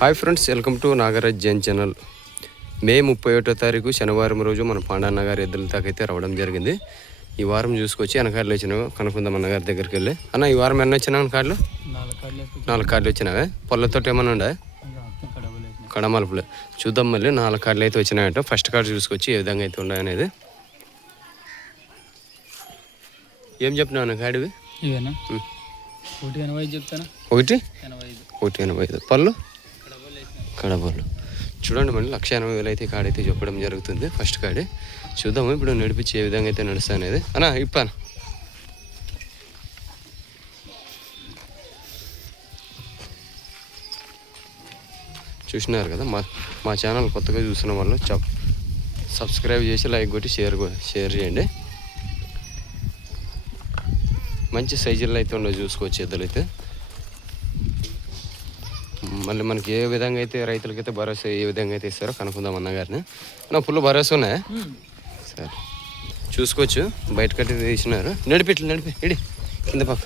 Hi friends welcome to Nagaraj Jain channel May ముప్పై ఒకటో తారీఖు శనివారం రోజు మన పాండన్న గారి ఎద్దుల దాకైతే రావడం జరిగింది. ఈ వారం చూసుకొచ్చి వెనకాడలు వచ్చినావు కనుక్కుందాం అన్నగారి దగ్గరికి వెళ్ళి. అన్న ఈ వారం ఎన్ని వచ్చినావు కార్లు నాలుగు కార్లు వచ్చినావే? పొల్లతో ఏమైనా ఉండే కడమలుపులు చూద్దాం మళ్ళీ నాలుగు కార్లు అయితే వచ్చినాయంట. ఫస్ట్ కార్డు చూసుకొచ్చి ఏ విధంగా అయితే ఉన్నాయనేది. ఏం చెప్పినావు అన్న ఉం. ఒకటి ఒకటి ఎనభై ఐదు. పళ్ళు? కడబోళ్ళు చూడండి మళ్ళీ లక్ష ఎనభై వేలు అయితే కాడైతే చెప్పడం జరుగుతుంది. ఫస్ట్ కాడే చూద్దాము ఇప్పుడు నడిపించి ఏ విధంగా అయితే నడుస్తా అనేది. అనా ఇప్పాను? చూసినారు కదా మా మా ఛానల్ కొత్తగా చూసిన వాళ్ళు చప్ సబ్స్క్రైబ్ చేసి లైక్ కొట్టి షేర్ షేర్ చేయండి. మంచి సైజుల్లో అయితే ఉండవు చూసుకోవచ్చు ఇద్దరు అయితే. మళ్ళీ మనకి ఏ విధంగా అయితే రైతులకైతే భరోసా ఏ విధంగా అయితే ఇస్తారో కనుక్కుందాం అన్న గారిని నా ఫుల్ భరోసా ఉన్నాయా? సరే. చూసుకోవచ్చు. బయట కట్టి తీసినారు. నడిపెట్లు నడిపి. ఇడి. కింద పక్క.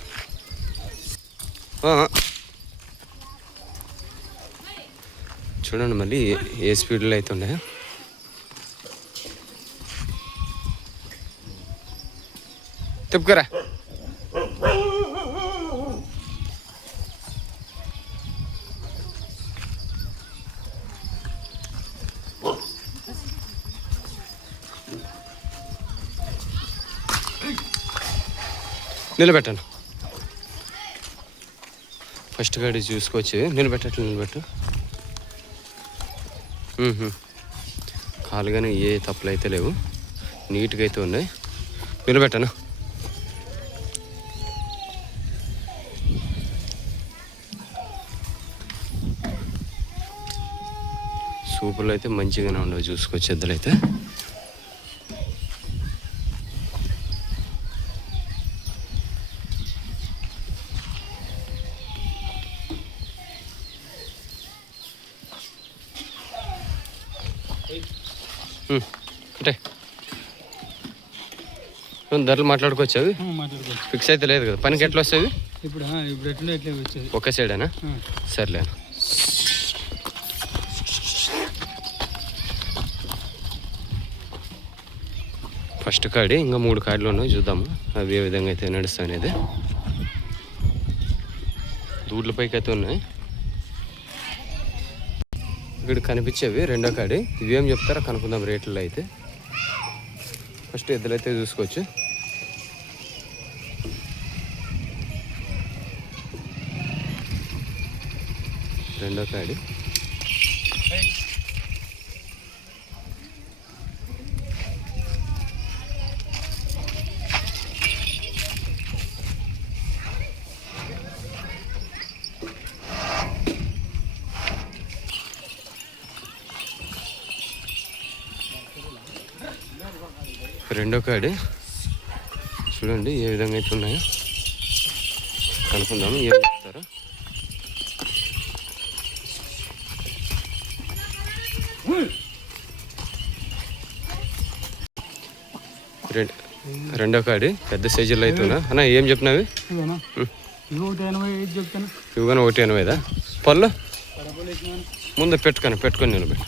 చూడండి మళ్ళీ ఏ- ఏ స్పీడ్లో అయితే ఉన్నాయో. తిప్పుకరా. నిలబెట్టాను. ఫస్ట్ గాడి చూసుకొచ్చి నిలబెట్టట్లు నిలబెట్టు. మ్మ్హ్మ్. కాలు కానీ ఏ తప్పులు అయితే లేవు. నీట్గా అయితే ఉన్నాయి. నిలబెట్టాను. సూపర్లు అయితే మంచిగానే ఉండవు. చూసుకొచ్చేద్దలైతే. అంటే ధరలు మాట్లాడుకోవచ్చు. ఫిక్స్ అయితే లేదు కదా. పనికి ఎట్లా వస్తుంది ఇప్పుడు ఆ, ఇప్పుడు ఎట్లా ఎట్లా వచ్చేది. ఒకే సైడేనా సర్లే. ఫస్ట్ కాడి ఇంకా మూడు కార్డులు ఉన్నాయి చూద్దాము. అవి ఏ విధంగా అయితే నడుస్తాయి అనేది. దూడ్ల పైకి అయితే ఉన్నాయి. ఇక్కడ కనిపించేవి రెండో కాడి. ఇవి ఏం చెప్తారో కనుక్కుందాం రేట్లు అయితే. ఫస్ట్ ఎద్దులైతే అయితే చూసుకోవచ్చు. రెండో కాడి. రెండో కాడి చూడండి ఏ విధంగా అయితే ఉన్నాయో. కనుక్కుందాము ఏం చెప్తారో. రెండో కాడి పెద్ద సైజుల్లో అయితే ఉన్నా అన్న ఏం చెప్పినవి? ఇవేనా ఇవి ఒకటి ఎనభైదా పళ్ళు? ముందు పెట్టుకొని పెట్టుకొని నిలబెట్టి.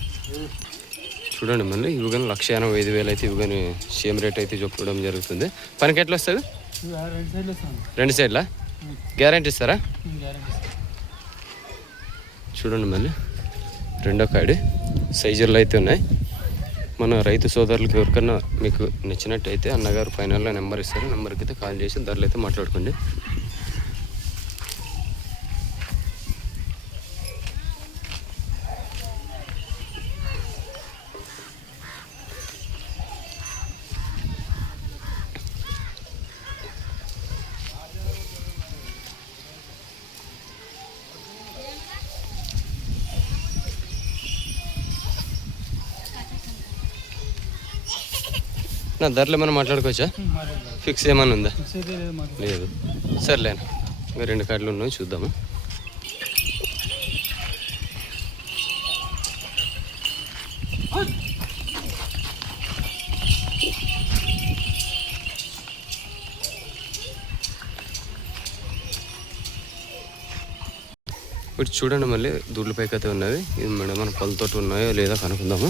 చూడండి మళ్ళీ ఇవి కానీ లక్ష ఎనభై ఐదు వేలు అయితే ఇవి కానీ సేమ్ రేట్ అయితే చెప్పడం జరుగుతుంది. పనికి ఎట్లా వస్తుంది? రెండు సైడ్లా? గ్యారంటీ ఇస్తారా? చూడండి మళ్ళీ రెండో కాడి. సైజుల్లో అయితే ఉన్నాయి. మన రైతు సోదరులకు ఎవరికన్నా మీకు నచ్చినట్టయితే అన్నగారు ఫైనల్లో నెంబర్ ఇస్తారు. నెంబర్కి అయితే కాల్ చేసి ధరలు అయితే మాట్లాడుకోండి. నా ధరలు ఏమైనా మాట్లాడుకోవచ్చా? ఫిక్స్ ఏమైనా ఉందా? లేదు సర్లేనా ఇంకా రెండు కార్డులు ఉన్నాయి చూద్దాము. ఇప్పుడు చూడండి మళ్ళీ దూడ్ల పైకి అయితే ఉన్నది. ఇది మేడం మన పళ్ళతోటి ఉన్నాయో లేదా కనుక్కుందాము.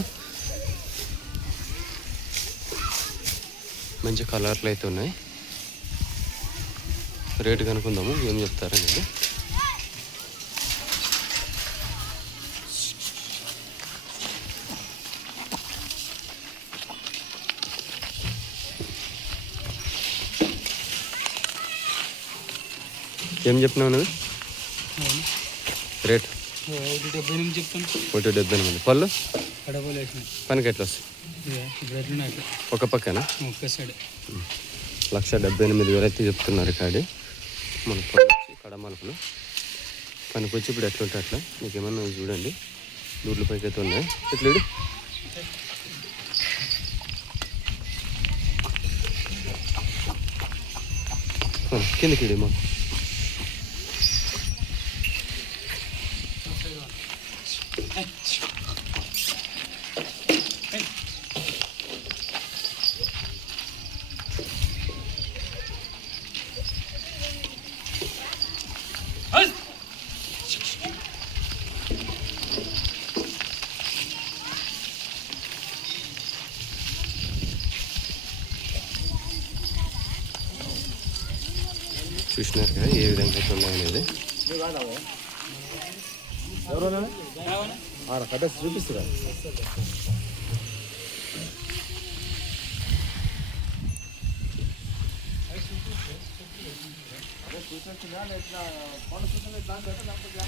మంచి కలర్లు అయితే ఉన్నాయి. రేటు కనుక్కుందాము ఏం చెప్తారనేది ఏం చెప్పినావు నువ్వు. రేట్? ఒకటి డెబ్బై ఎనిమిది చెప్తాను. ఒకటి డెబ్బై ఎనిమిది. పళ్ళు? పనికి ఎట్లా వస్తాయి? ఒక పక్కన? లక్ష డెబ్బై ఎనిమిది వేలు అయితే చెప్తున్నారు కాడి. మన కడమలుపులు పనికి వచ్చి ఇప్పుడు ఎట్లా ఉంటే అట్లా. మీకు ఏమన్నా చూడండి. దూడ్ల పైకి అయితే ఉన్నాయి. ఎట్లా ఇడు. ఆ, కిందకి ఇడేమో చూసినారు కదా ఏ విధంగా అయితే ఉన్నాయనేది చూపిస్తురా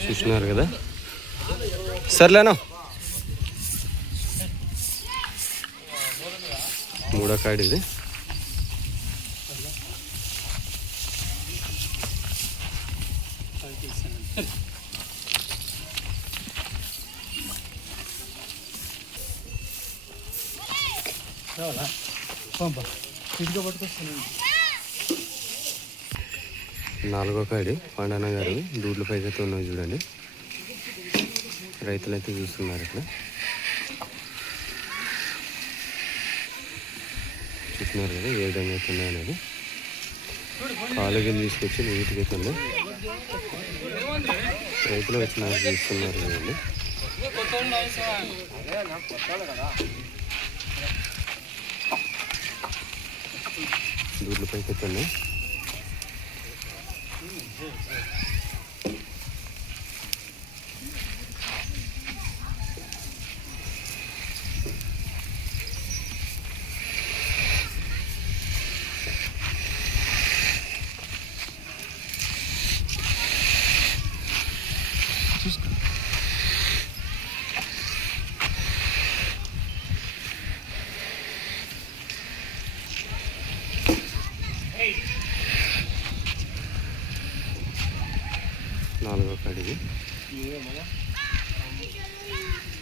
చూసినారు కదా సర్లేనా మూడో కాడి ఇది పైకి ఇస్తాను రావాలా పంప పట్టుకొస్తాను నాలుగో కాడి పండాన గారు దూడ్ల పైగా ఉన్నాయి చూడండి. రైతులైతే చూస్తున్నారు ఇక్కడ చూస్తున్నారు కదా ఏ విధంగా అయితే ఉన్నాయనేది. కాలుగా తీసుకొచ్చి నీట్గా అయితే ఉన్నాయి. రైతులు వచ్చిన తీసుకున్నారు కదండి దూర్లు పైకి ఎత్తండి కాడిది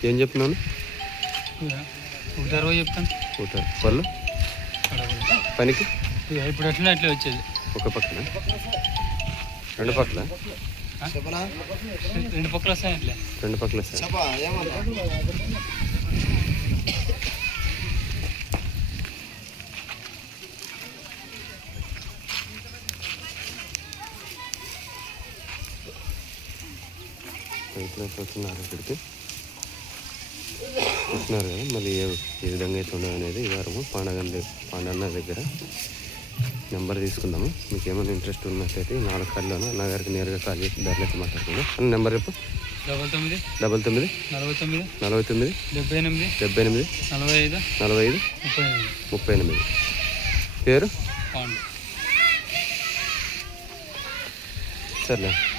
ఏం చెప్పినాను ఒకటి అరవై చెప్తాను. ఒకట పళ్ళు? కడపలు పనికి ఇప్పుడు ఎట్లా అట్లా వచ్చేది. ఒక పక్కన. రెండు పక్కల? రెండు పక్కలు వస్తాయి అట్లే. రెండు పక్కల సార్ రైతులు అయితే వస్తున్నారు ఇక్కడికి వస్తున్నారు కదా మళ్ళీ ఏ ఏ విధంగా అయితే ఉండదు అనేది ఈ వారము పాండగన్ పాండన్న దగ్గర నెంబర్ తీసుకుందాము. మీకు ఏమైనా ఇంట్రెస్ట్ ఉన్నట్లయితే ఈ నాలుగు కార్డులోనూ అన్నగారికి నేరుగా కాల్ చేసి ధరలు అయితే మాట్లాడుకుందాం. నెంబర్ చెప్పు. డబల్ తొమ్మిది. డబల్ తొమ్మిది. నలభై తొమ్మిది. నలభై తొమ్మిది. డెబ్బై ఎనిమిది. డెబ్బై ఎనిమిది. నలభై ఐదు. నలభై ఐదు. ముప్పై ఎనిమిది. ముప్పై ఎనిమిది. పేరు? సర్లే.